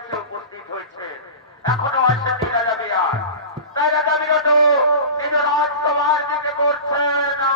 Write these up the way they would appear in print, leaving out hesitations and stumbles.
এসে উপস্থিত হয়েছে। এখনো আসেনি রাজা বিরাট। তাই রাজা বিরাট নিজ রাজসভার দিকে করছে না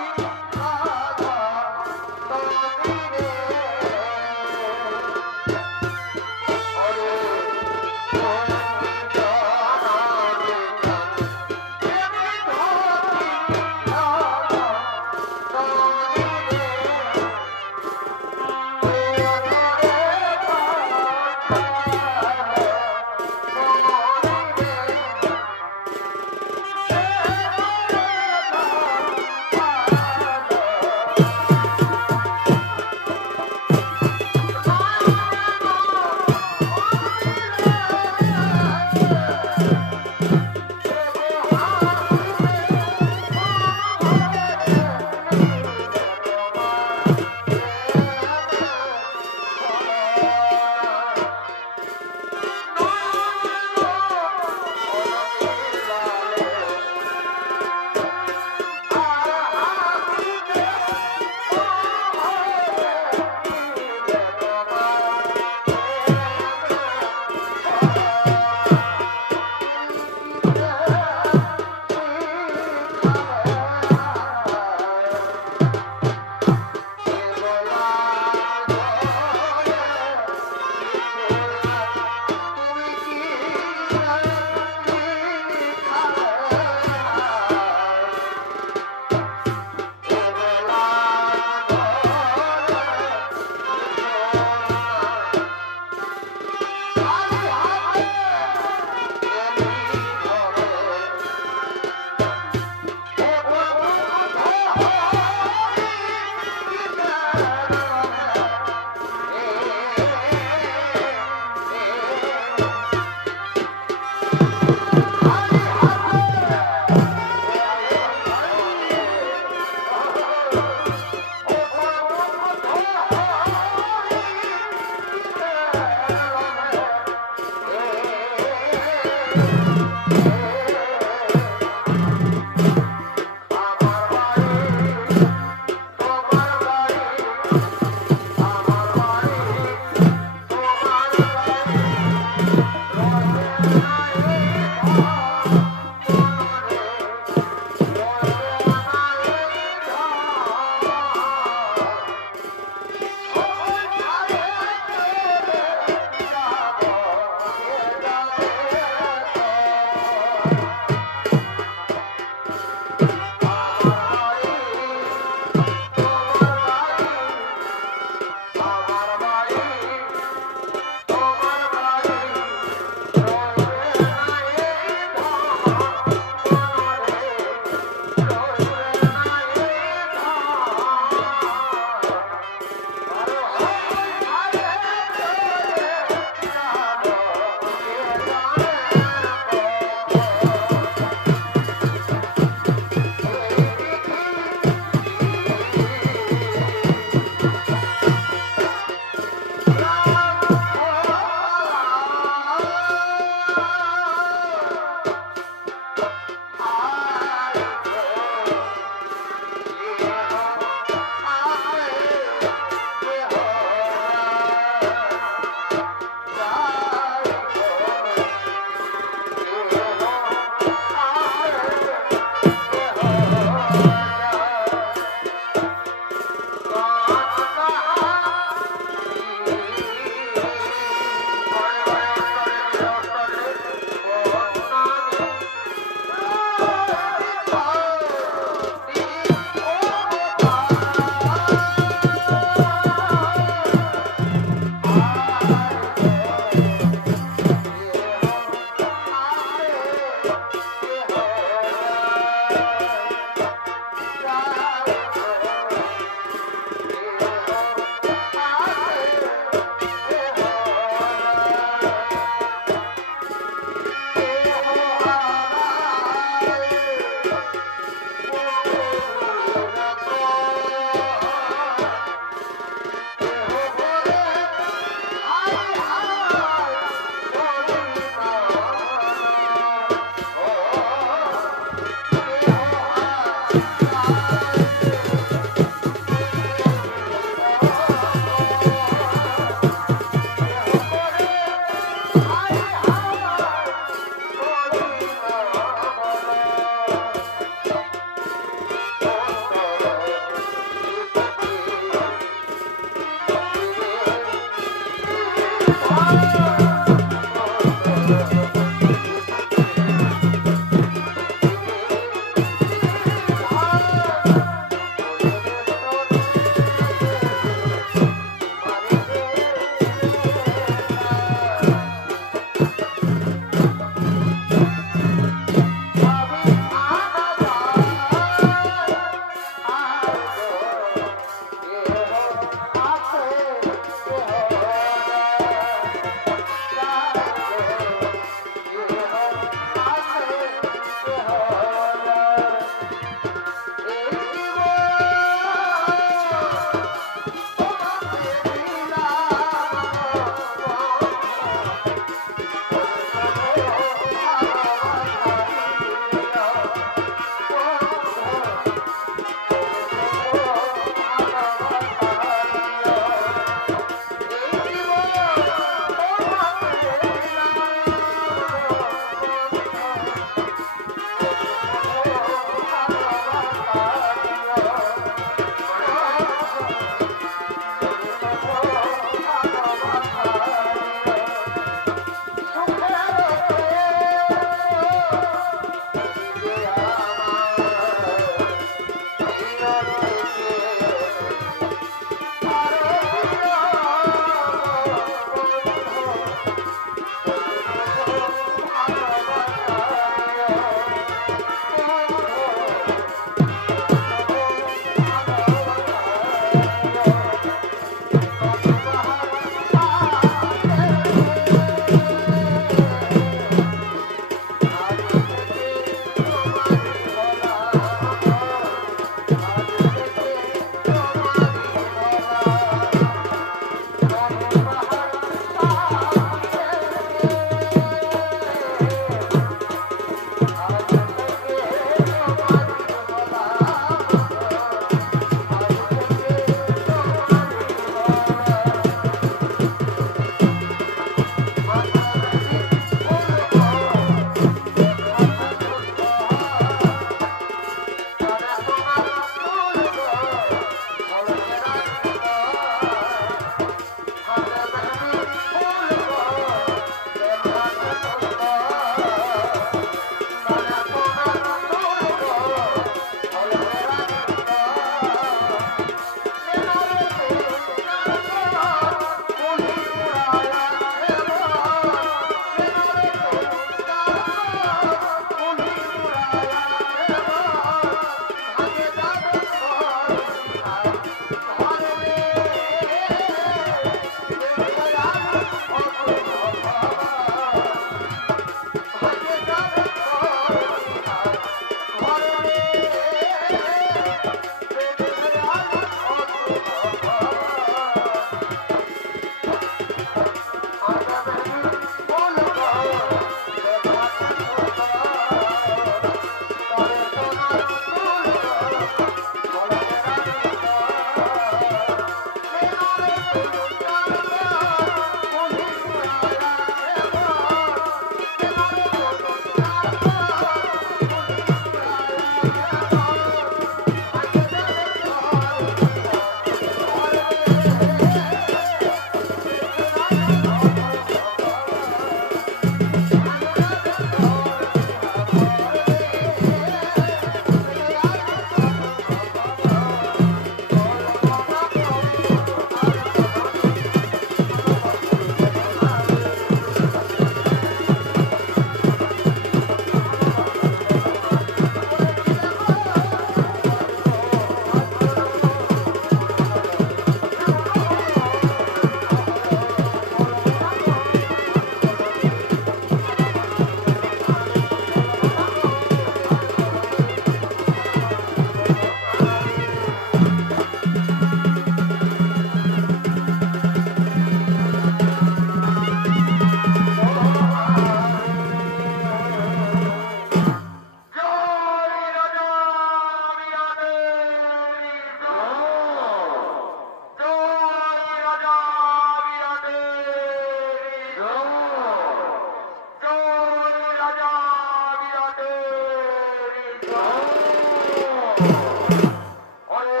ওরে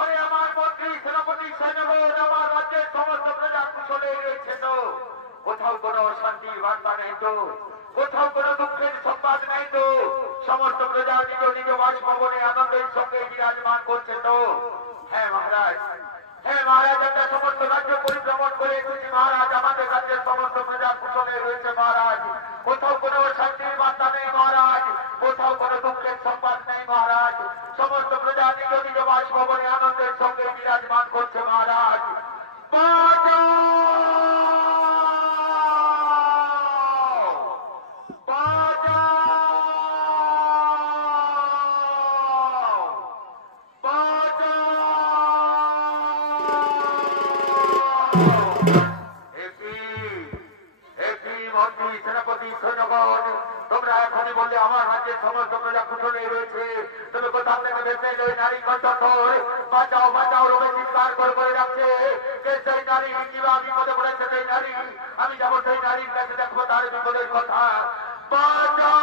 ওরে আমার মন্ত্রী সেনাপতি সৈন্যগণ আমার রাজ্যের সমস্ত প্রজা কুশলে রয়েছে তো? কোথাও কোনো শান্তির বার্তা নেই তো? কোথাও কোনো দুঃখের সংবাদ নেই তো? সমস্ত প্রজা নিজ নিজ বাসভবনে আনন্দের সঙ্গে বিরাজমান করছে তো? হ্যাঁ মহারাজ, হ্যাঁ মহারাজ, আমরা সমস্ত রাজ্য পরিভ্রমণ করে এসেছি মহারাজ। আমাদের রাজ্যের সমস্ত প্রজা কুশলে রয়েছে মহারাজ। কোথাও কোনো শান্তির বার্তা নেই মহারাজ, কোথাও কোনো দুঃখের সংবাদ নেই মহারাজ। সমস্ত প্রজা নিজ নিজ বাসভবনে আনন্দের সঙ্গে বিরাজমান করছে মহারাজ। সেনাপতি সৈন্যগণ, তোমরা এখনই বললে আমার রাজ্যের সমস্ত প্রজা কুশলে রয়েছে। তুমি কোথাও থেকে বেঁচে ওই নারী কণ্ঠস্বর বাঁচাও বাঁচাও রবে চিৎকার করে যাচ্ছে। কে সেই নারী? কিবা বিপদে পড়েছে সেই নারী? আমি যাবো সেই নারীর কাছে, দেখবো তার বিপদের কথা। বাঁচাও!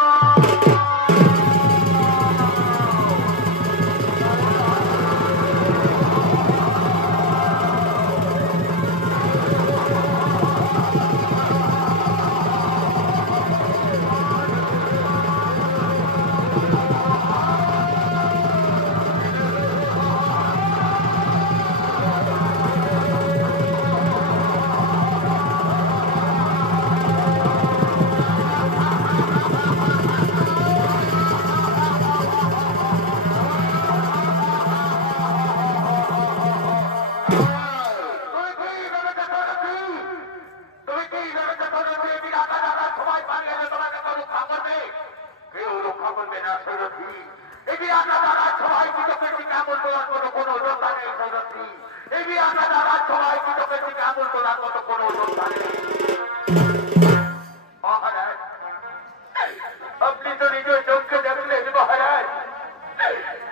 আপনি তো নিজের চোখকে দেখলেন মহারাজ,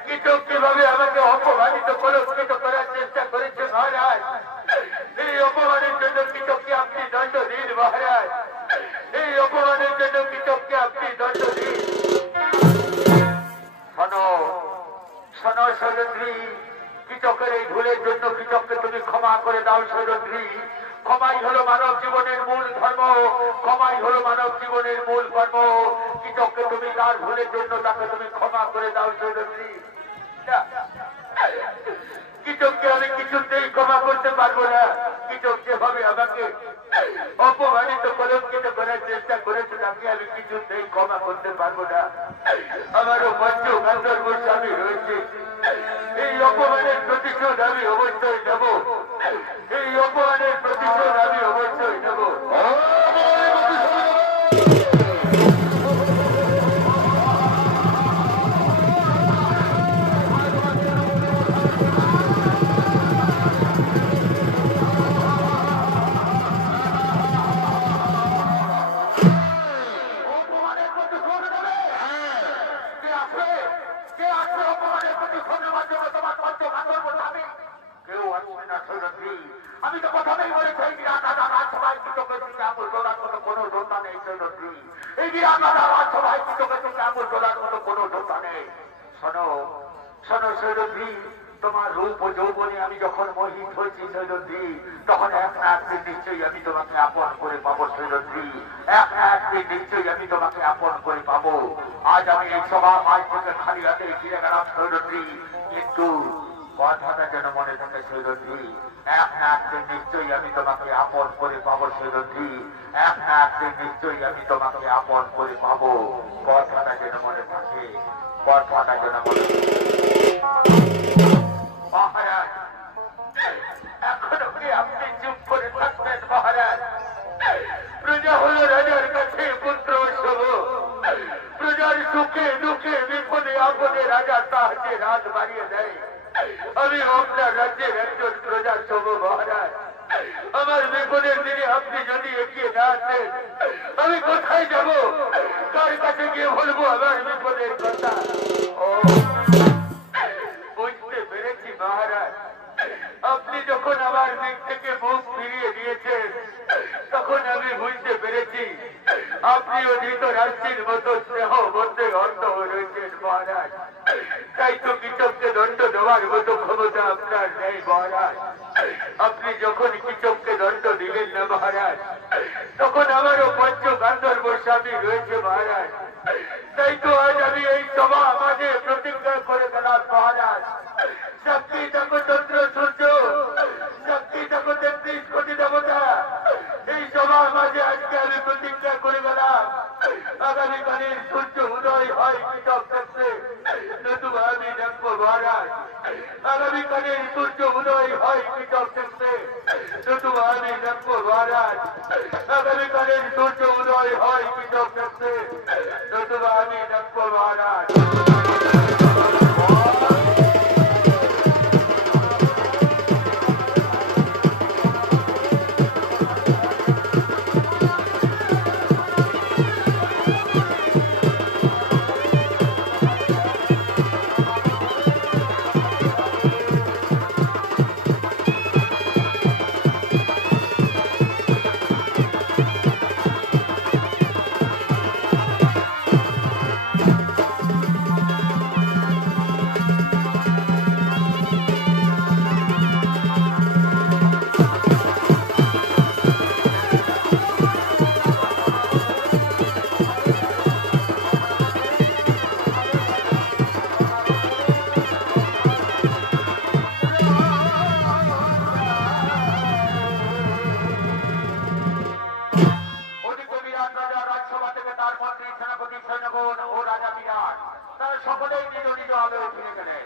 কি কিভাবে আমাকে অপমানিত কলঙ্কিত করার চেষ্টা করেছে মহারাজ। এই অপমানের জন্য কৃতজ্ঞ আপনি দণ্ড দিন মহারাজ, এই অপমানের জন্য কৃতজ্ঞ আপনি দণ্ড দিন। শোনো শোনো সৈরন্ধ্রী, কৃতজ্ঞের এই ভুলের জন্য কৃতজ্ঞকে তুমি ক্ষমা করে দাও সৈরন্ধ্রী। ক্ষমাই হলো মানব জীবনের মূল ধর্ম, ক্ষমাই হলো মানব জীবনের মূল কর্ম। কৃতজ্ঞকে তুমি তার ভুলের জন্য তাকে তুমি ক্ষমা করে দাও সৈরন্ধ্রী। কৃতজ্ঞকে আমি কিছুতেই ক্ষমা করতে পারবো না। কৃতজ্ঞ যেভাবে আমাকে অপমানিত কলঙ্কিত করার চেষ্টা করেছে তাকে আমি কিছুতেই ক্ষমা করতে পারবো না। আমারও মঞ্চ গান্ধর্ব স্বামী রয়েছে, এই অপমানের প্রতিশোধ আমি অবশ্যই নেব, এই অপমানের প্রতিশোধ আমি অবশ্যই নেব। আমি তো প্রথমেই বলেছি এই বিরাট রাজসভায় কৃতজ্ঞতা আমল তোলার মতো কোনো যোদ্ধা নেই সৈরন্ধ্রী, এই বিরাট রাজসভায় কৃতজ্ঞতা আমল তোলার মতো কোনো যোদ্ধা নেই। শোনো শোনো সৈরন্ধ্রী, তোমার রূপ ও যৌবনে আমি যখন মোহিত হয়েছি সৈরন্ধ্রী, তখন এক না একদিন নিশ্চয়ই আমি তোমাকে আপন করে পাবো সৈরন্ধ্রী, এক না একদিন নিশ্চয়ই আমি তোমাকে আপন করে পাবো। আজ আমি এই সভা মাঝ থেকে খালি হাতে ফিরে গেলাম সৈরন্ধ্রী, কিন্তু কথাটা যেন মনে থাকে সৈরন্ধ্রী, এক না একদিন নিশ্চয়ই আমি তোমাকে আপন করে পাবো সৈরন্ধ্রী, এক না একদিন নিশ্চয়ই আমি তোমাকে আপন করে পাবো। কথাটা যেন মনে থাকে, কথাটা যেন মনে থাকে। মহারাজ, এখনো কি আপনি চুপ করে থাকবেন মহারাজ? প্রজা হলো রাজার কাছে পুত্র সব, প্রজার সুখে দুঃখে বিপদে আপদে রাজা সাহায্যে রাত বাড়িয়ে দেয়। আমি আপনার রাজ্যের একজন প্রজা সব মহারাজ, আমার বিপদের দিনে আপনি যদি এগিয়ে না আসেন আমি কোথায় যাব? কার কাছে গিয়ে বলবো আমার বিপদের কথা? বুঝতে পেরেছি মহারাজ, আপনি যখন আমার দিক থেকে মুখ ফিরিয়ে দিয়েছেন তখন আমি বুঝতে পেরেছি আপনিও ধৃতরাষ্ট্রের মতো স্নেহ মধ্যে অর্থ রয়েছেন মহারাজ। তাই তো কৃষককে দণ্ড দেওয়ার মতো ক্ষমতা আপনার নেই মহারাজ। আপনি যখন কৃষককে দণ্ড দিলেন না মহারাজ, তখন আমারও পঞ্চ গান্ধর্ব স্বামী রয়েছে মহারাজ। তাই তো আজ আমি এই সভা মাঝে প্রতিজ্ঞা করে গেলাম মহারাজ, শক্তি থাকো চন্দ্র সূর্য, শক্তি থাকো 33 কোটি দেবতা, এই সভা মাঝে আজকে আমি প্রতিজ্ঞা করে গেলাম, আগামীকালের সূর্য উদয় হয় কৃষক ক্ষেত্রে, নতুবা আমি দেখবো মহারাজ। আগামীকালের সূর্য উদয় হয় কৃষক ক্ষেত্রে, নতুবা আমি দেখবো মহারাজ। আগামীকালের সূর্য উদয় হয় কৃষক ক্ষেত্রে, নতুবা আমি দেখবো মহারাজ। সকলেই নিজ নিজ আলোয় ফিরে গেলেন।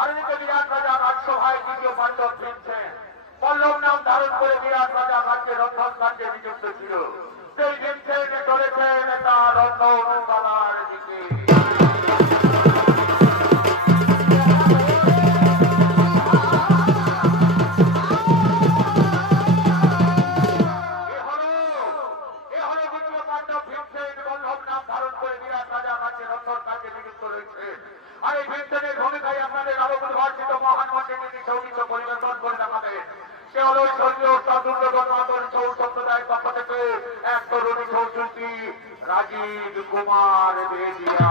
আরেকদিকে বিরাট রাজা রাজসভায় দ্বিতীয় পাণ্ডব ফিরছেন। পল্লব নাম ধারণ করে বিরাট রাজা রাজ্যে রন্ধন কার্যে নিযুক্ত ছিল। সেই ফিরছেন, চলেছেন তার রন্ধনশালার দিকে। আর এই ভীমসেনের ভূমিকায় আপনাদের নবনির্বাচিত মহান মন্ত্রী সঙ্গীত পরিবেশন করে দেখাবেন। সে হল স্বর্গীয় দুর্যোধন ছৌ সম্প্রদায়ের পক্ষ থেকে এক তরুণী ছৌশিল্পী রাজীব কুমার বেদিয়া।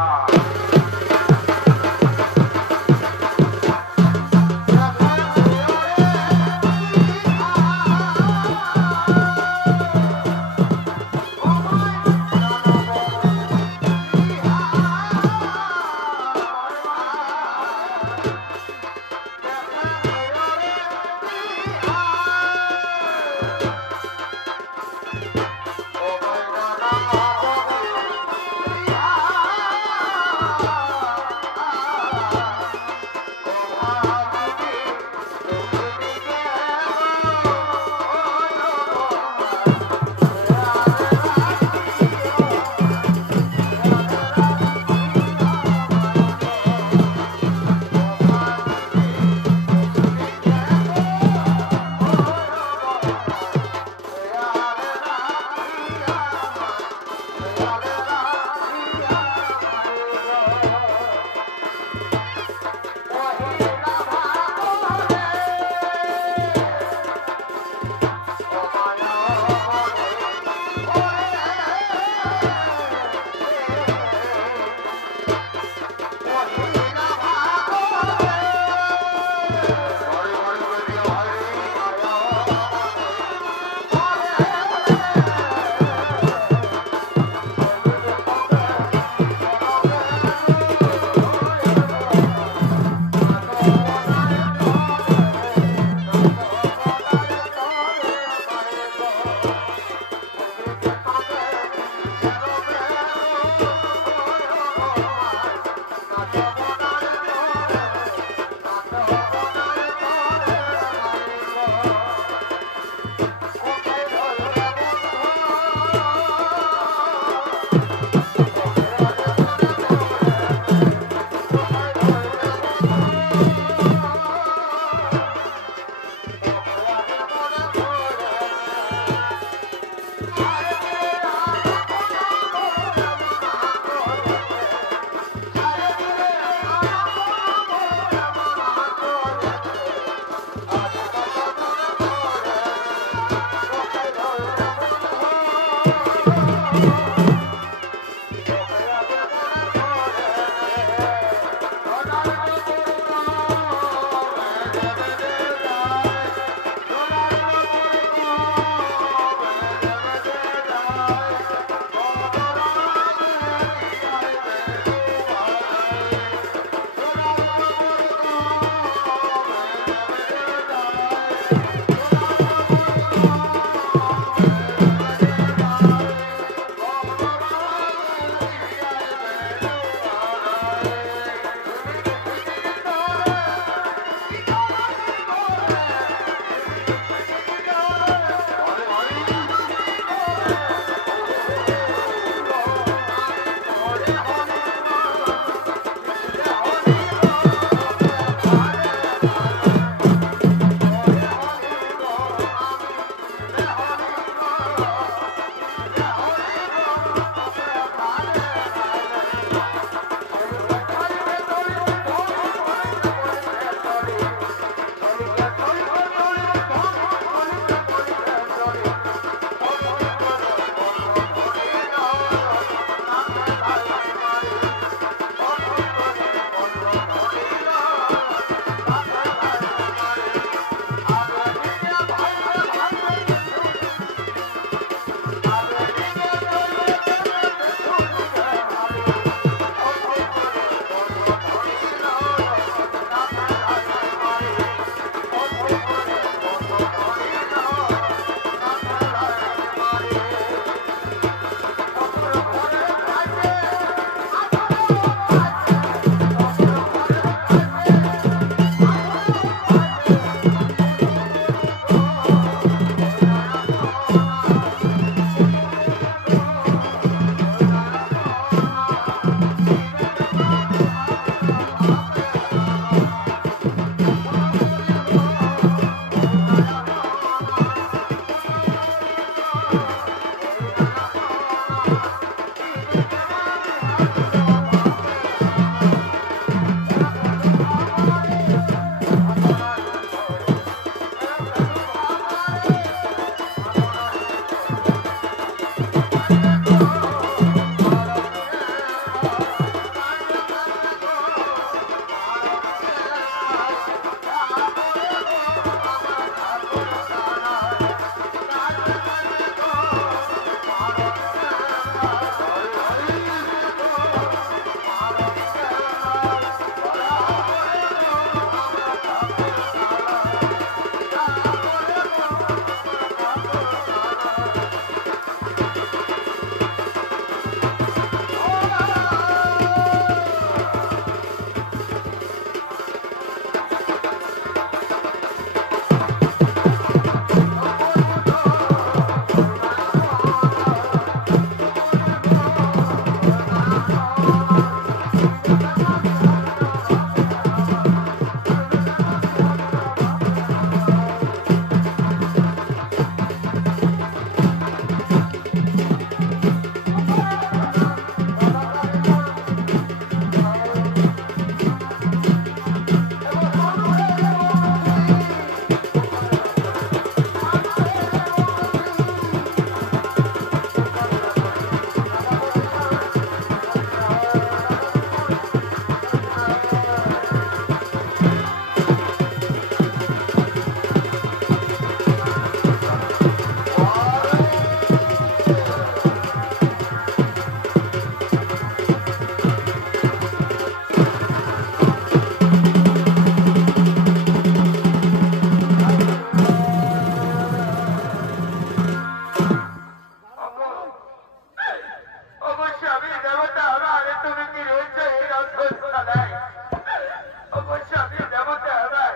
গোস্বামী দেবতা আমার,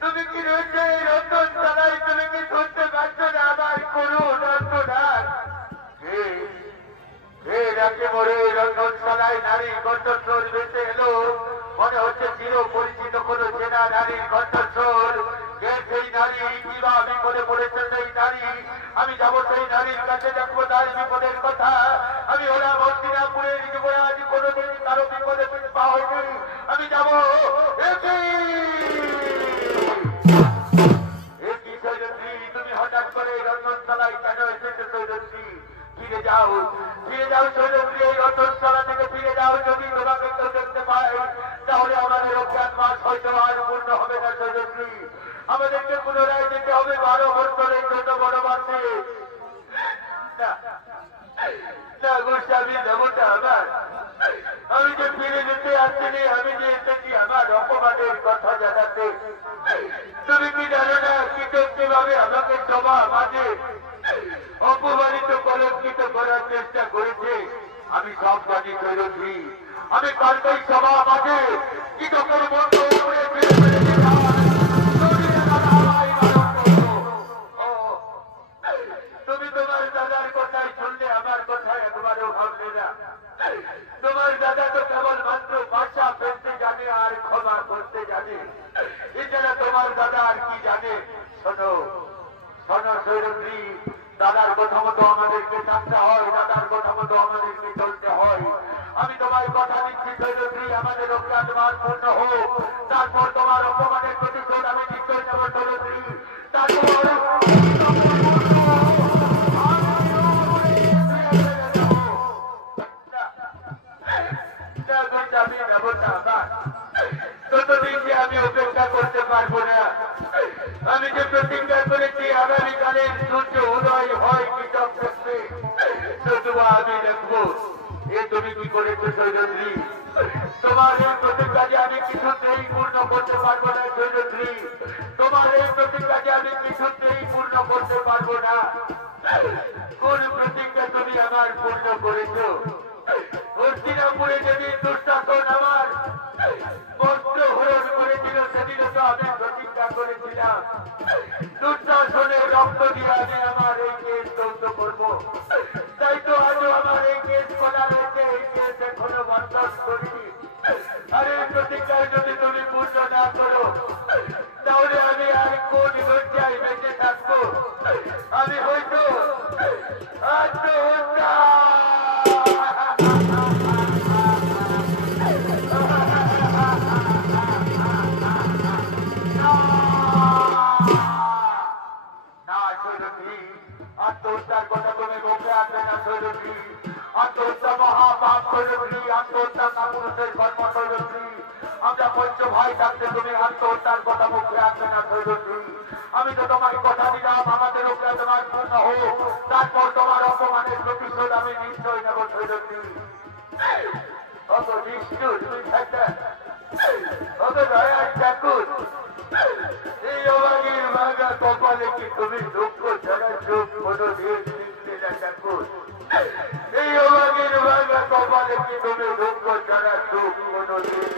তুমি কি রয়েছে এই রতন তলায়? তুমি কি শুনতে পাচ্ছ না আমার করুণ অন্তরার? রাতে মরে রতন তলায় নারী কণ্ঠস্বর ভেসে এলো, মনে হচ্ছে চির পরিচিত কোন চেনা নারীর কণ্ঠস্বর। সেই নারী কিবা বিপদে পড়েছে সেই নারী, আমি যাবো সেই নারীর কাছে, দেখবো তার বিপদের কথা। আমি ওরা মন্দিরাপুরের যুবরাজ কোনোদিন কারো বিপদে পা হয়নি, আমি যাবো। তুমি হঠাৎ করে রতনতলায় কেন এসেছো সৈরশ্রী? ফিরে যাও, ফিরে যাও সৈরশ্রী, এই রতনতলা থেকে ফিরে যাও। যদি তোমাকে কেউ দেখতে পায় তাহলে আমাদের অজ্ঞাত মাস হয়তো আর পূর্ণ হবে না সৈরশ্রী। আমাদেরকে পুনরায় যেতে হবে 12 বছরের জন্য বনবাসে। না গোস্বামী দেবতা আমার, আমি যে ফিরে যেতে আসছিনি, আমি যে এসেছি আমার অপমানের কথা জানাতে। তুমি কি জানো না কৃতজ্ঞ ভাবে আমাকে সভা মাঝে অপমানিত কলঙ্কিত করার চেষ্টা করেছে? আমি সব জানি সৈরশ্রী, আমি কালকেই সভা মাঝে কৃতজ্ঞের মন্ত্র উপরে ফিরে ফেলেছি। তুমি তোমার দাদার কথায় শুনলে, আমার কথায় একবারও ভাবলে না। তোমার দাদা তো কেবল মাত্র ভাষা ফেলতে জানে আর ক্ষমা করতে জানে, এছাড়া তোমার দাদা আর কি জানে? শোনো শোনো সৈরশ্রী, দাদার কথা মতো আমাদেরকে থাকতে হয়, দাদার কথা মতো আমাদেরকে চলতে হয়। আমি তোমার কথা দিচ্ছি সৈরশ্রী, আমাদের অজ্ঞাত মাস পূর্ণ হোক, তারপর তোমার অপমানের প্রতিশোধ আমি নিশ্চয় নেব সৈরশ্রী। তারপর ততদিন যে আমি অপেক্ষা করতে পারবো না। আমি যে প্রতিজ্ঞা করেছি আগামীকালের সূর্য উদয় হয় কৃষক ক্ষেত্রে, নতুবা আমি দেখবো। এ তুমি কি করেছো সৈরশ্রী? তোমার এই প্রতিজ্ঞা যে আমি কিছুতেই পূর্ণ করতে পারবো না সৈরশ্রী, তোমার এই প্রতিজ্ঞা যে আমি কিছুতেই পূর্ণ করতে পারবো না। কোন প্রতিজ্ঞা তুমি আমার পূর্ণ করেছো? হস্তিনাপুরে যেদিন দুঃশাসন আমার বস্ত্র হরণ করেছিল, সেদিনও তো আমি প্রতিজ্ঞা করেছিলাম দুঃশাসনের রক্ত দিয়ে আমি আমার এই কেস দৌত করবো। তাই তো আজও আমার এই কেস খোলা রয়েছে, এই কেস এখনো বন্ধন করিনি। আর এই প্রতিজ্ঞায় যদি তুমি পূর্ণ না করো তাহলে আমি আর কোন লজ্জায় বেঁচে থাকবো? আমি হয়তো আত্মহত্যা। আত্মহত্যার কথা তুমি মুখে আসবে না সৈরশ্রী। আত্মহত্যা মহাপাপ সৈরশ্রী, আত্মহত্যা কাপুরুষের কর্ম সৈরশ্রী। আমরা পঞ্চ ভাই থাকতে তুমি আত্মহত্যার কথা মুখে আসবে না সৈরশ্রী। আমি তো তোমাকে কথা দিলাম আমাদের উপরে তোমার পূর্ণ হোক, তারপর তোমার অপমানের প্রতিশোধ আমি নিশ্চয় নেব সৈরশ্রী। অত বিষ্ণু তুই থাকতে অত দয়ার ঠাকুর, এই অবাগের ভাঙা কপালে কি তুমি দুঃখ ছাড়া সুখ কোনো দিন শিখতে না ঠাকুর? এই অবাগের ভাঙা কপালে কি তুমি দুঃখ ছাড়া সুখ কোনো দিন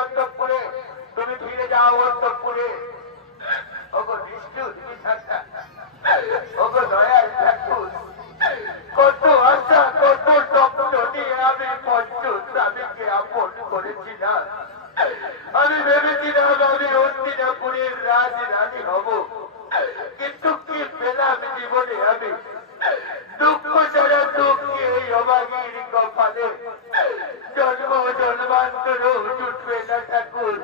অন্তঃপুরে, তুমি ফিরে যাও অন্তঃপুরে। ওগো নিষ্ঠুর বিধাতা, ওগো দয়াল ঠাকুর, কত আশা কত স্বপ্ন নিয়ে আমি পঞ্চস্বামীকে আপন করেছিলাম। আমি ভেবেছিলাম আমি হস্তিনাপুরের রাজরানী হব, কিন্তু কি পেলাম জীবনে আমি? দুঃখ ছাড়া দুঃখে এই অভাগীর কপালে জন্ম জন্মান্তর জুটবে না ঠাকুর।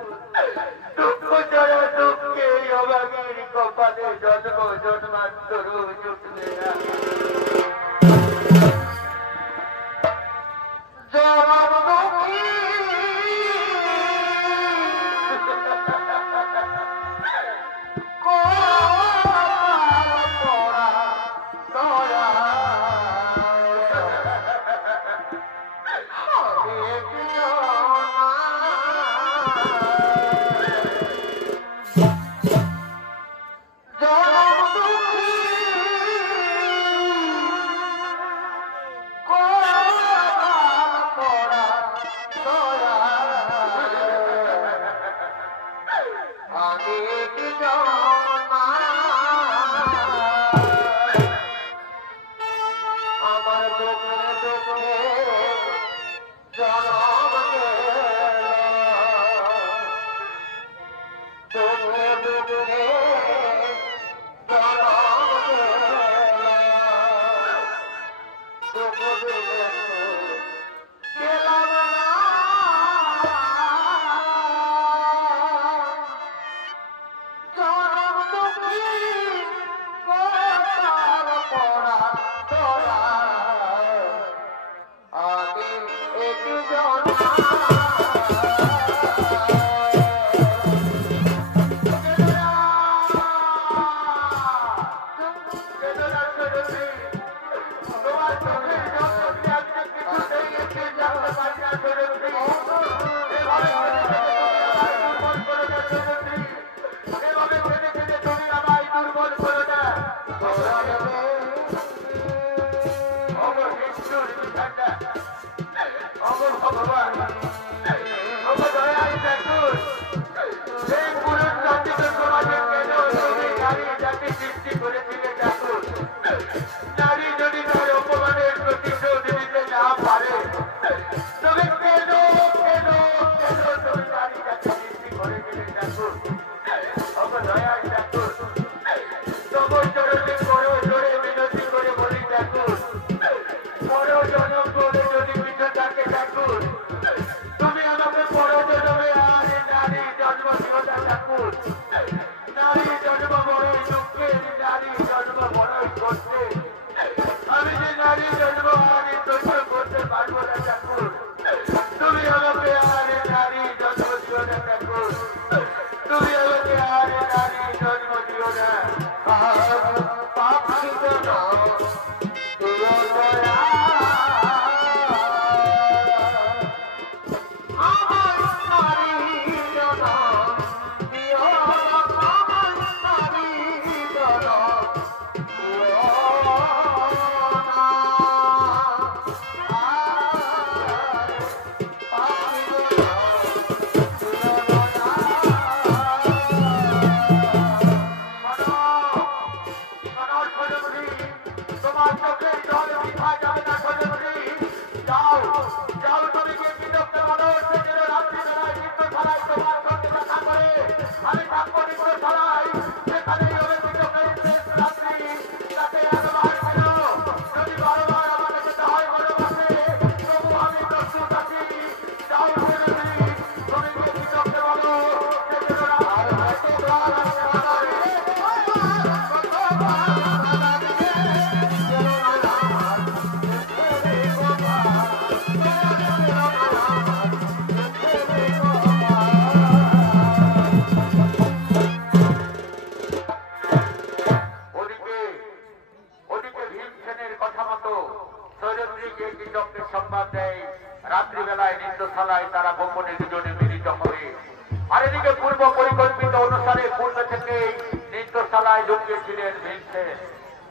দুঃখ ছাড়া দুঃখে এই অভাগীর কপালে জন্ম জন্মান্তর জুটবে না।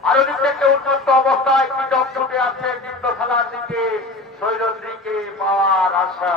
আর ওদিক থেকে উন্নত অবস্থায় কৃষক ছুটে আসছে নৃত্যশালার দিকে, শৈলদ্রীকে পাওয়ার আশা।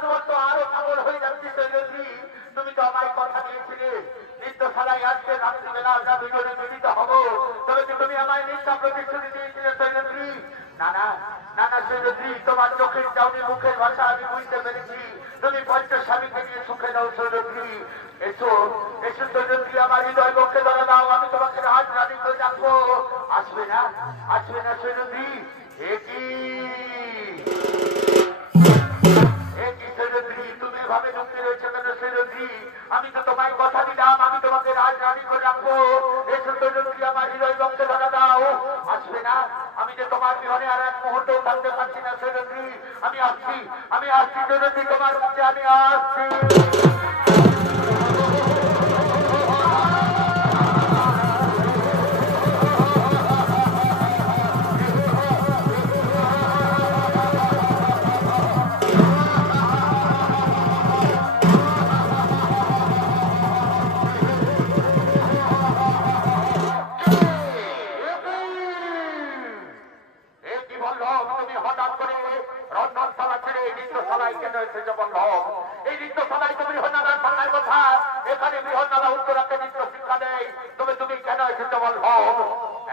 শুধুমাত্র আরো পাগল হয়ে যাচ্ছি শৈলশ্রী। তুমি তো আমায় কথা দিয়েছিলে নৃত্যশালায় আজকে রাত্রিবেলা আমরা দুজনে মিলিত হবো, তবে কি তুমি আমায় মিথ্যা প্রতিশ্রুতি দিয়েছিলে শৈলশ্রী? না না না না শৈলশ্রী, তোমার চোখের চাউনি মুখের ভাষা আমি বুঝতে পেরেছি। তুমি পঞ্চস্বামীকে নিয়ে সুখে দাও শৈলশ্রী। এসো এসো শৈলশ্রী, আমার হৃদয় বক্ষে ধরে দাও, আমি তোমাকে রাজ রানী করে রাখবো। আসবে না শৈলশ্রী? তুমি এভাবে ঢুকতে রয়েছে কেন শৈলশ্রী? আমি তো তোমায় কথা দিলাম আমি তোমাকে রাজ রানী করে রাখবো। এসো শৈলশ্রী, আমার হৃদয় বক্ষে ধরে দাও। আসবে না? আমি যে তোমার বিহনে আর এক মুহূর্তেও থাকতে পারছি না শৈলশ্রী। আমি আসছি শৈলশ্রী, তোমার কাছে আমি আসছি।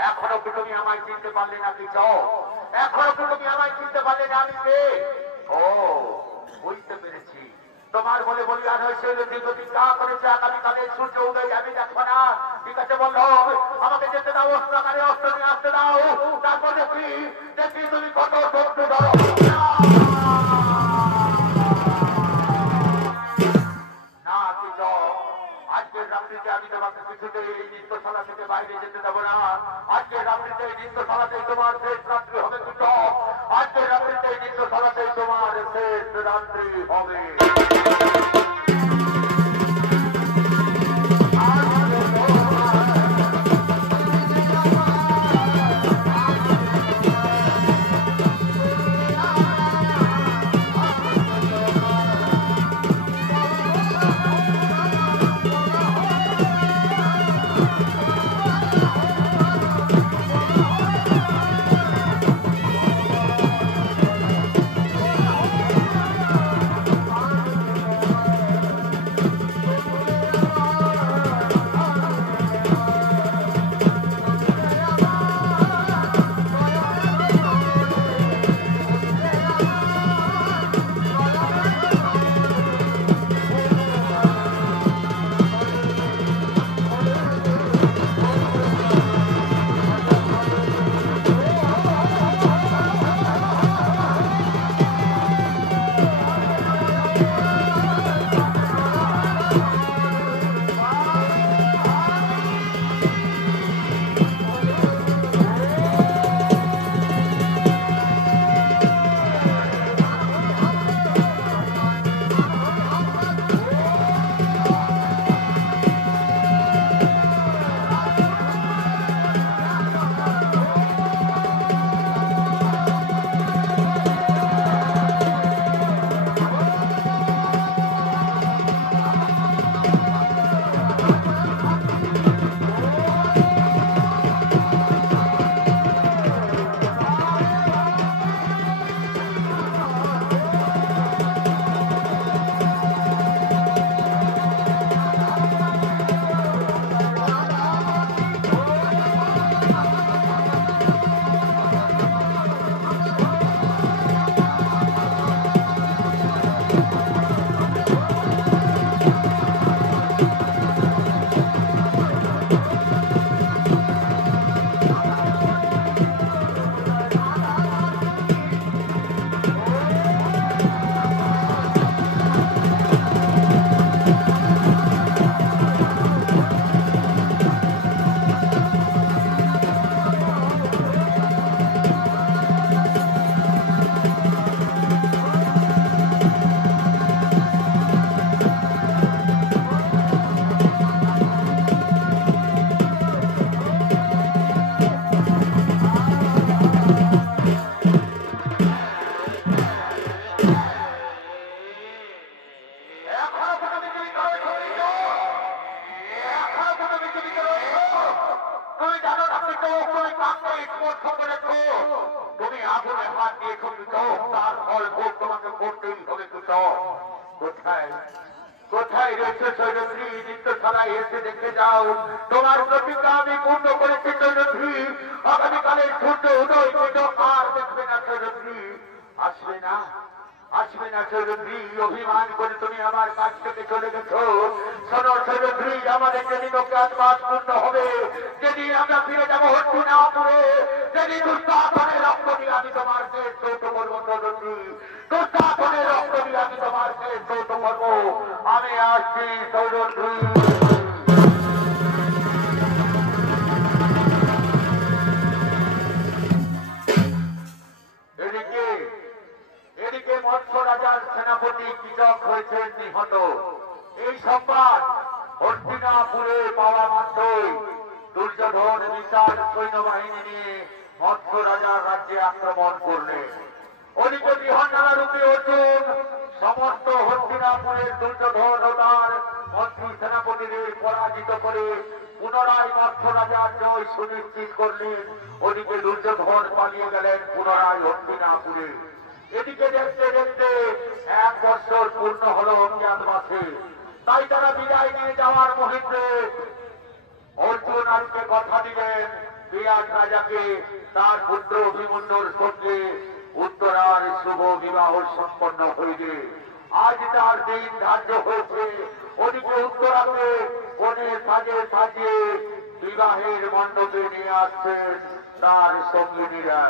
এখনো কি তুমি আমায় চিনতে পারলে না? কি চাও? এখনো কি তুমি আমায় চিনতে পারলে না? আমি কে? ও, বুঝতে পেরেছি। তোমার বলে বলি আর হয়েছে যদি তা করেছে আগামীকালের সূর্য উদয় আমি দেখবো না। ঠিক আছে বললো, আমাকে যেতে দাও, অস্ত্রাগারে অস্ত্র নিয়ে আসতে দাও। তারপর দেখি তুমি কত শত্রু ধরো। না কি চাও? আজকের রাত্রিতে আমি তোমাকে কিছুতেই এই নৃত্যশালা থেকে বাইরে যেতে দেবো না। আজকের রাত্রিতে এই নৃত্যশালাতেই তোমার শেষ রাত্রি হবে। কি চাও? আজকের রাত্রিতে এই নৃত্যশালাতেই তোমার শেষ রাত্রি হবে। তুমি কাকে স্পর্শ করেছো তুমি আগুনে হাত দিয়ে কৃষক তার ফল ভোগ তোমাকে করতেই হবে কৃষক। কোথায় কোথায় রয়েছে সৈরন্ধ্রী? নিত্যশালায় এসে দেখে যাও তোমার প্রতিজ্ঞা আমি পূর্ণ করেছি সৈরন্ধ্রী। আগামীকালের সূর্য উদয় কৃষক আর দেখবে না সৈরন্ধ্রী, আসবে না আসবে না সৈরন্ধ্রী। অভিমান করে তুমি আমার কাছ থেকে চলে গেছো। শোনো সৈরন্ধ্রী, আমাদের যেদিন অজ্ঞাতবাস পূর্ণ হবে, যেদিন আমরা ফিরে যাবো হস্তিনাপুরে, যেদিন দুঃশাসনের রক্ত দিয়ে আমি তোমার শেষ চৌত করবো সৈরন্ধ্রী, দুঃশাসনের রক্ত দিয়ে আমি তোমার শেষ চৌত করবো। আমি আসছি সৈরন্ধ্রী। এদিকে মৎস্য রাজার সেনাপতি কৃষক হয়েছেন নিহত। এই সংবাদ হস্তিনাপুরে পাওয়া মাত্রই দুর্যোধন বিশাল সৈন্যবাহিনী নিয়ে মৎস্য রাজার রাজ্যে আক্রমণ করলেন। ওদিকে বিহন্নালা রূপে অর্জুন সমস্ত হস্তিনাপুরের দুর্যোধন ও তার মন্ত্রী সেনাপতিদের পরাজিত করে পুনরায় মৎস্য রাজার জয় সুনিশ্চিত করলেন। ওদিকে দুর্যোধন পালিয়ে গেলেন পুনরায় হস্তিনাপুরে। এদিকে দেখতে দেখতে 1 বছর পূর্ণ হল অজ্ঞাতবাসে। তাই তারা বিদায় নিয়ে যাওয়ার মুহূর্তে অর্জুন আজকে কথা দিলেন বিরাট রাজাকে তার পুত্র অভিমন্যুর সঙ্গে উত্তরার শুভ বিবাহ সম্পন্ন হইবে। আজ তার দিন ধার্য হয়েছে। ওদিকে উত্তরাকে কোণে সাজে সাজিয়ে বিবাহের মণ্ডপে নিয়ে আসছেন তার সঙ্গিনীরা।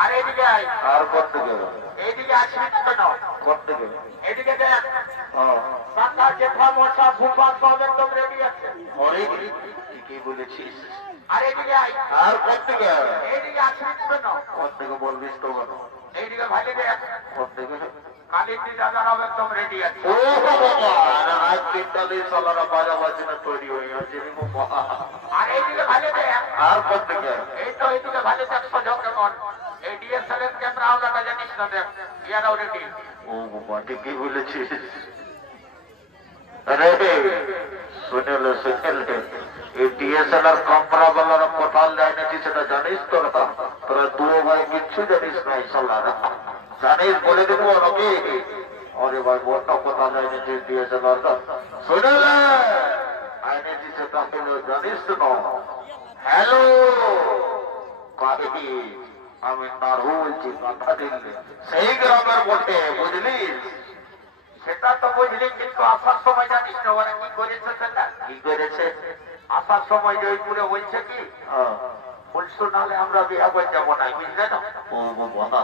আর এদিকে আয়। আর কোন দিকে? এইদিকে আসবি কেন? কোন দিকে? এদিকে দেখ। কাকা জেঠা মশা ফুফা সব একদম রেডি আছে। ঠিকই বলেছিস। আর এদিকে আয়। আর কোন দিকে? এইদিকে আসবি কেন? কোন দিকে বলবিস তো বল। এইদিকে ভালো দেখ। কোন দিকে? কালিটি দাদারাও একদম রেডি আছে। ও বাবা, আজ তিনটা দিন সালারা বাজা বাজনা তৈরি হয়ে আছে রে বাবা। আর এইদিকে ভালো দেখ। আর কোন দিকে? এই তো এইদিকে ভালো দেখ সোজা কেমন। এই ডিএসএলআর ক্যামেরা ওলাটা জানিস না দেখ। ইয়ারাও রেডি। ও বাবা, ঠিকই বলেছিস। আরে শুনেলে এই ডিএসএলআর ক্যামেরা বালারা কোথাল দেয় নাকি সেটা জানিস তো? তোরা দুও ভাই কিচ্ছু জানিস না সালারা। জানিস বলে দেবো নাকি? আরে ভাই বড়টা কোথাল দেয় নাকি ডিএসএলআর শুনেলে আইনেছি সেটা হলো জানিস না? হ্যালো কাহি, আমি নারু বলছি কথা দিল্লি, সেই গ্রামের বটে বুঝলি? সেটা তো বুঝলি, কিন্তু আসার সময় জানিস না ওরা কি করেছে? সেটা কি করেছে? আসার সময় জয়পুরে বলছে কি বলছো নাহলে আমরা বিয়া করে যাবো না, বুঝলে না? ও বাবা,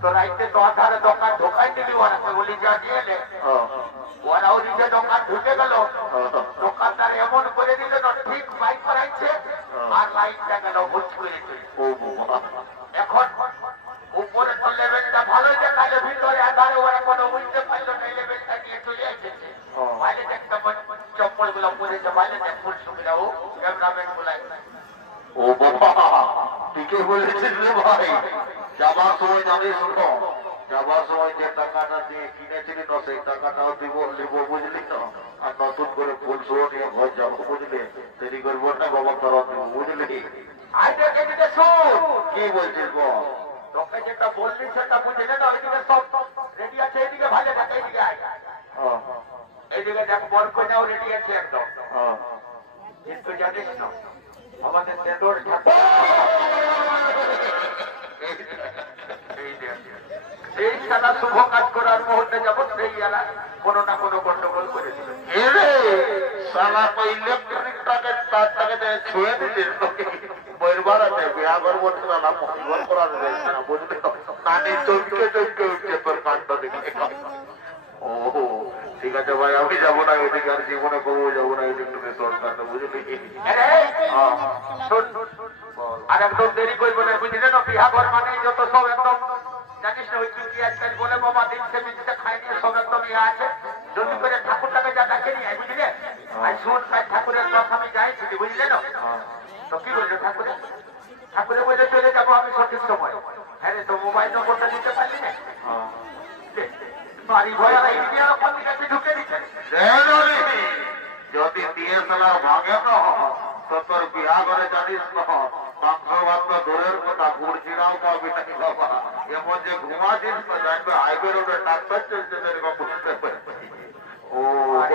তো রাইতে 10 দোকান ঢোকাই দিলি ওরা, বলি যা দিয়ে ওরা ওদিকে দোকান ঢুকে গেল। দোকানদার এমন করে দিল না, ঠিক বাইক করাইছে আর লাইটটা গেল ভুল করে দিল। ও বাবা, এখন উপরে তো লেভেলটা ভালো দেখালে, ভিতরে আধারে ওরা কোনো বুঝতে পারলো না, লেভেলটা নিয়ে চলে এসেছে। বাইরে দেখতে চপ্পল গুলো পরেছে, বাইরে দেখ ফুল সুবিধা ও ক্যামেরাম্যান গুলাই। ও বাবা, ঠিকই বলেছিস রে ভাই। যাবার সময় জানিস শুনো, যাবার সময় যে টাকাটা দিয়ে কিনেছিলি না সেই টাকাটাও দিব লিব বুঝলি না? আর নতুন করে ফুল শুরু নিয়ে ঘর যাবো বুঝলি? দেরি করবো না বাবা, ফেরত দিব বুঝলি? আইটা এদিকে শোন, কি বলছিস বল? তোকে যেটা বললি সেটা বুঝলে না? ওইদিকে সব রেডি আছে, এইদিকে ভালো দেখ, এইদিকে আয়। এইদিকে দেখ বর কন্যাও রেডি আছে একদম। কিন্তু জানিস না আমাদের তেঁদুর ঠাকুর এই সারা শুভ কাজ করার মুহূর্তে যাবো, সেই এলা কোনো না কোনো গন্ডগোল করে দিবে। সালা তো ইলেকট্রনিকটাকে তারটাকে ছুঁয়ে দিলিস বইবার আছে বিয়া করবো সালা মঙ্গল করার যাচ্ছে না বুঝলি? নানি চমকে চমকে উঠছে তোর কাণ্ড দেখে। ও ঠিক আছে ভাই, আমি যাবো না ওইদিকে, আর জীবনে করবো যাবো না ইলেকট্রনিক তোর কাণ্ড বুঝলি? আর একদম দেরি করবো না বুঝলে না? বিহা ঘর মানে যত সব একদম জানিস না, ওই কি আজকাল বলে বাবা দিনছে মিনছে খাই নিয়ে সব একদম ইয়ে আছে। যদি করে ঠাকুরটাকে যা ডাকে নিয়ে আয় বুঝলে? আর শুন ভাই, ঠাকুরের দশ আমি যাইছি বুঝলে না? তো কি বলছো ঠাকুরে? ঠাকুরে বলে চলে যাবো আমি সঠিক সময়। হ্যাঁ রে, তো মোবাইল নম্বরটা দিতে পারলি না? বাড়ি ভরা ইন্ডিয়া ওখানে কাছে ঢুকে দিচ্ছে। যদি ডিএসএলআর ভাগে না তো তোর বিয়া করে জানিস না, মাংস ভাত দূরের কথা, গুড় চিরাও পাবি নাকি বাবা। এমন যে ঘুমাছিস না জানবে হাইওয়ে রোডে ডাক্তার চলছে এরকম বুঝতে পারছি। ও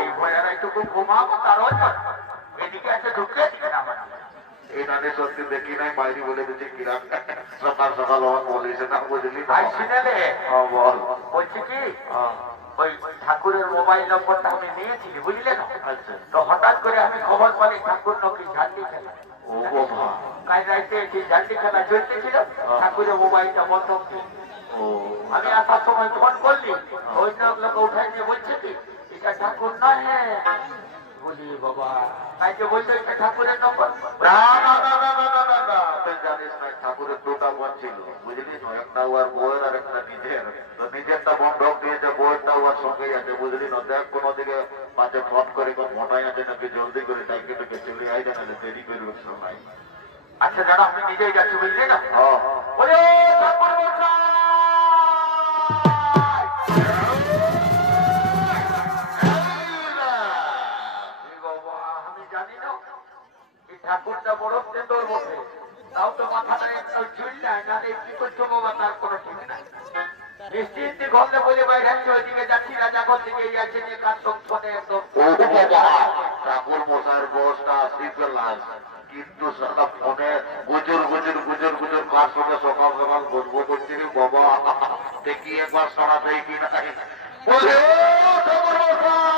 এই ভয়ারা একটু ঘুমাবো, তার এদিকে আছে ঢুকে এই নানি সত্যি দেখি নাই, বাইরে বলে দিচ্ছি কিরাম সকাল সকাল আমার বলিস না বুঝলি? ভাই শুনেলে বল। বলছি কি, ওই ঠাকুরের মোবাইল নম্বরটা আমি নিয়েছিলি বুঝলে না? আচ্ছা, তো হঠাৎ করে আমি খবর পালি ঠাকুর নাকি ঝান্ডি খেলা। ও বাবা, কাল রাইতে ঝান্ডি খেলা চলতেছিল, ঠাকুরের মোবাইলটা বন্ধ ছিল। ও আমি আসার সময় ফোন করলি, ওই লোক উঠাই নিয়ে বলছে কি এটা ঠাকুর নয়। বলি বাবা, তাই যে বলছে এটা ঠাকুরের নম্বর। না না না না না না না না, তুই জানিস না ঠাকুরের দুটা বোন ছিল বুঝলি? একটা ওর বউয়ের আর একটা নিজের। তো নিজেরটা বন্ধক দিয়েছে, বউয়েরটা ওর সঙ্গেই আছে বুঝলি না? দেখ কোনো দিকে মাঝে ফোন করে মোটাই আছে নাকি, জলদি করে ডাইকে ডেকে চলে আই, জানালে দেরি করবে সময়। আচ্ছা দাদা, আমি নিজেই যাচ্ছি বুঝলি না? ওরে ঠাকুর মশাই! আমি জানি না এই ঠাকুরটা বড় তেঁদুর বটে, তাও তো মাথাটা একটু চুল নাই, নাহলে কি করছো বাবা তার কোনো ঠিক নাই। নিশ্চিন্তে ঘরে বলে বাইরে আসছে, ওইদিকে যাচ্ছি রাজাঘর দিকে যাচ্ছে নিয়ে কার শোনে একদম। ঠাকুর মশাইয়ের বয়সটা 80+, কিন্তু সারা ফোনে গুজর গুজর গুজর গুজর কার সঙ্গে সকাল সকাল বসবো করছি রে বাবা। দেখি একবার সারা দেয় কি নাই। বলে ঠাকুর মশাই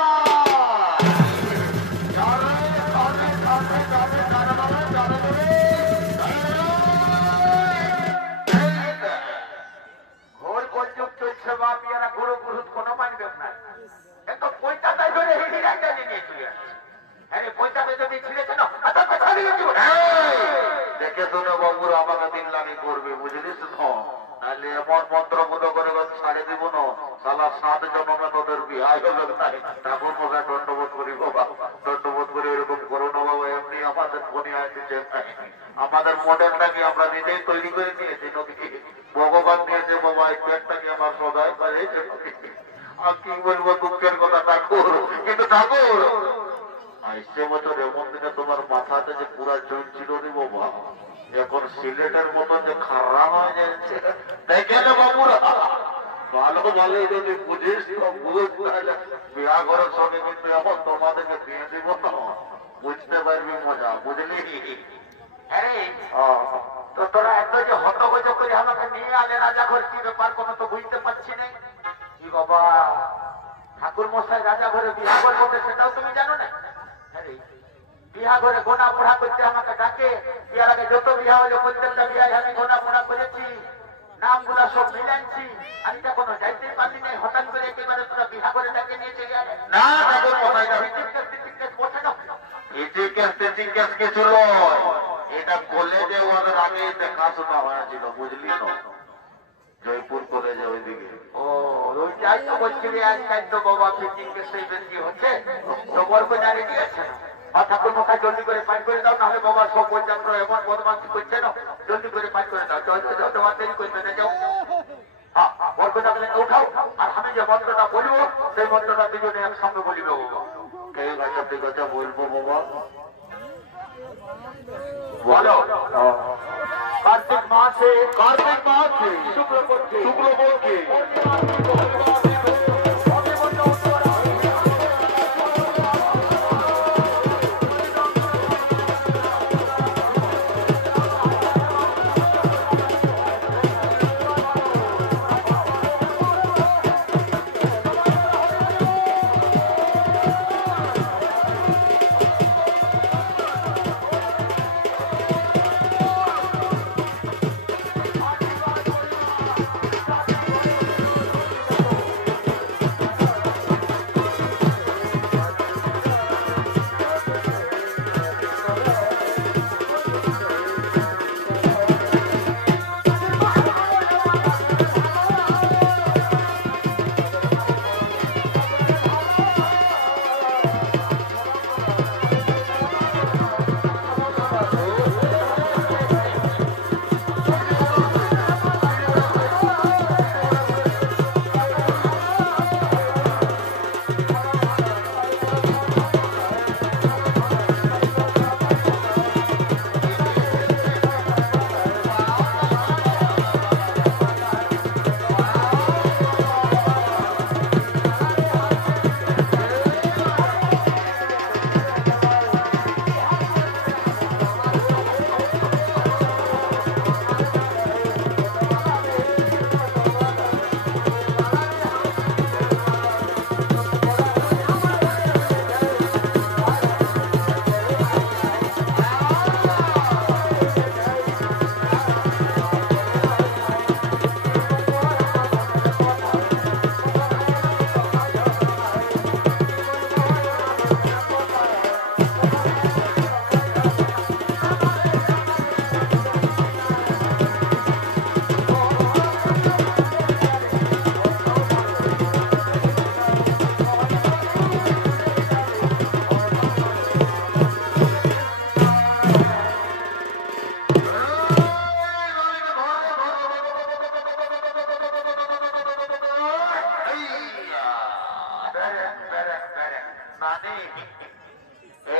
বাবুরা আমাকে দিন লাগে করবে, বুঝলিস না? নাহলে এমন মন্ত্র মতো করে ছাড়ে দিব না, সালা 7 জন্মে তোদের বিহার হবে নাই। ঠাকুর মশাই দণ্ডবোধ করি বাবা, দণ্ডবোধ করে এরকম করো না বাবা। এমনি আমাদের ফোনে আসছে, আমাদের মডেলটাকে আমরা নিজেই তৈরি করে নিয়েছি নদী, ভগবান দিয়েছে বাবা। এই পেটটাকে আমার সদাই পাইছে। আর কি বলবো দুঃখের কথা ঠাকুর, কিন্তু ঠাকুর আসছে বছর এমন দিনে তোমার মাথাতে যে পুরা জল ছিল রে বাবা, এখন সিলেটের মতো যে খারাপ হয়ে যাচ্ছে। দেখে না বাবুরা, ভালো ভালো যদি বুঝিস বিয়া করার সঙ্গে কিন্তু এখন তোমাদেরকে দিয়ে দিব না, বুঝতে পারবি মজা, বুঝলি? তো তোরা এত যে হতগজ করে আমাকে নিয়ে আলে রাজা ঘর, কি ব্যাপার কোনো তো বুঝতে পারছি না। কি বাবা, ঠাকুর মশাই রাজা ঘরে বিয়া করবে সেটাও তুমি জানো না? বিয়া ঘরে গোনা পোড়া করতে আমাকে ডাকে। বিয়ার আগে যত বিয়া হলো প্রত্যেকটা বিয়ায় আমি গোনা পোড়া করেছি, নামগুলা সব মিলাইছি। আমি তা কোনো যাইতে পারি নাই, হঠাৎ করে একেবারে তোরা বিয়া করে ডাকে নিয়ে চলে গেলে। না ঠাকুর মশাই কিছু নয়, এটা কলেজে ওদের আগে দেখাশোনা হয়েছিল, বুঝলি তো? জয়পুর কলেজে ওইদিকে। ও ওইটাই তো বলছিলি, আজকাল তো বাবা ফিটিং কেসটাই বেশি হচ্ছে, তো গল্প জানিয়ে দিয়েছে না। আর ঠাকুর মশাই জলদি করে পান করে দাও, নাহলে বাবা সব বলছে আমরা এমন বদমাশি করছে না। জলদি করে পান করে দাও, তোমার দেরি করবে না, যাও। হ্যাঁ গল্প থাকলে উঠাও, আর আমি যে মন্ত্রটা বলবো সেই মন্ত্রটা দুজনে একসঙ্গে বলিবে বাবা। ঠিক আছে ঠিক আছে, বলবো বাবা। বলো। কার্তিক মাসে শুক্লপক্ষে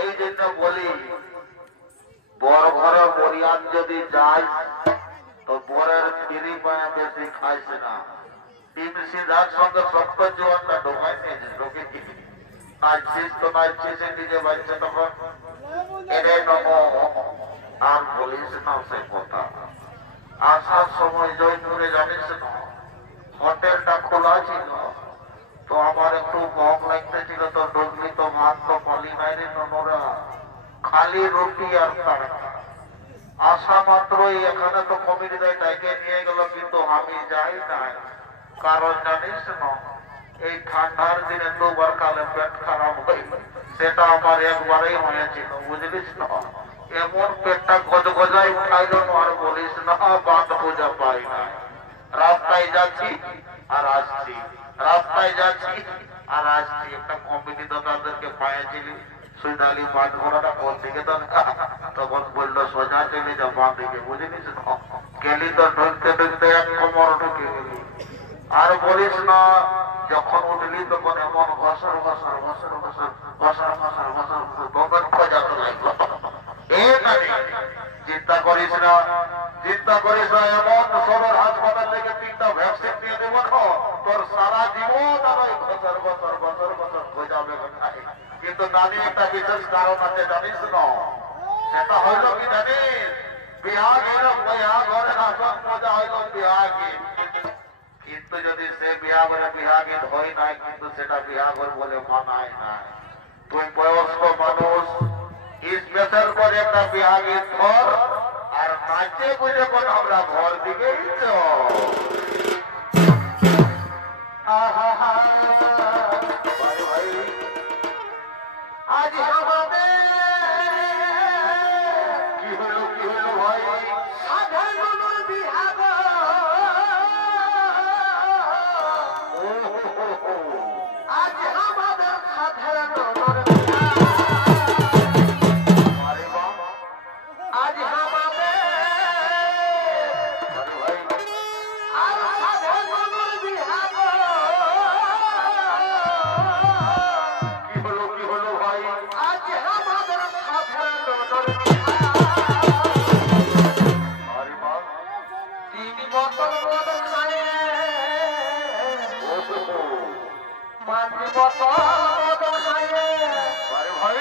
এই জন্য বলি, বড় ঘরে মরিয়াদ যদি যায় তো বরের ফিরি পায়া বেশি খাইছে না। তিন সিধার সঙ্গে শক্ত জোয়ারটা ঢোকাই নিয়েছে, ঢোকে নাচছিস তো নাচছিস নিজে বাড়ছে, তখন এরে নম আর বলিস না সে কথা। আসার সময় জয়পুরে জানিস না হোটেলটা খোলা ছিল, তো আমার একটু কম লাগতেছিল, তো ঢুকলি তো ভাত তো পালি নাই রে নোরা, খালি রুটি আর তড়কা। আসা মাত্রই এখানে তো কমিটিদের ডাইকে নিয়ে গেল, কিন্তু আমি যাই নাই। কারণ জানিস না, এই ঠান্ডার দিনে দুবার কালে পেট খারাপ হয়, সেটা আমার একবারেই হয়েছিল, বুঝলিস না? এমন পেটটা গজগজায় উঠাইল আর বলিস না, বাঁধ পূজা পাই না। রাস্তায় যাচ্ছি আর আসছি, রাস্তায় যাচ্ছি আর আসছি। একটা কমিটি দাদাদেরকে পাইয়াছিলি, সুইদালি বাঁধ ঘোরাটা কোন দিকে তো, তখন বললো সোজা চলে যা বাঁ দিকে, বুঝিনিস? গেলি তো ঢুকতে ঢুকতে এক কোমর ঢুকে গেলি। আর বলিস না, যখন উঠলি তখন এমন ঘসর ঘসর ঘসর ঘসর ঘসর ঘসর ঘসর বগন খোঁজাতে লাগলো। চিন্তা করিস না, চিন্তা করিস না, এমন সদর হাসপাতাল থেকে 3টা ভ্যাকসিন দিয়ে দেব না, তোর সারা জীবন আমার ঘসর ঘসর ঘসর ঘসর খোঁজাবে। কিন্তু নানি একটা বিশেষ কারণ আছে জানিস না, সেটা হইল কি জানিস? বিহা গেল বিহা ঘরে আসন মজা হইল বিহা গীত। কিন্তু যদি সে বিহা ঘরে বিহা গীত হয় নাই, কিন্তু সেটা বিহা ঘর বলে মানায় নাই। তুই বয়স্ক মানুষ, স্পেশাল করে একটা বিহা গীত ধর আর নাচে বুঝে কোন আমরা ঘর দিকে আজ আমাদের কি হলো ভাই? সাধারণ বিহা আজ আমাদের সাধারণ ভাই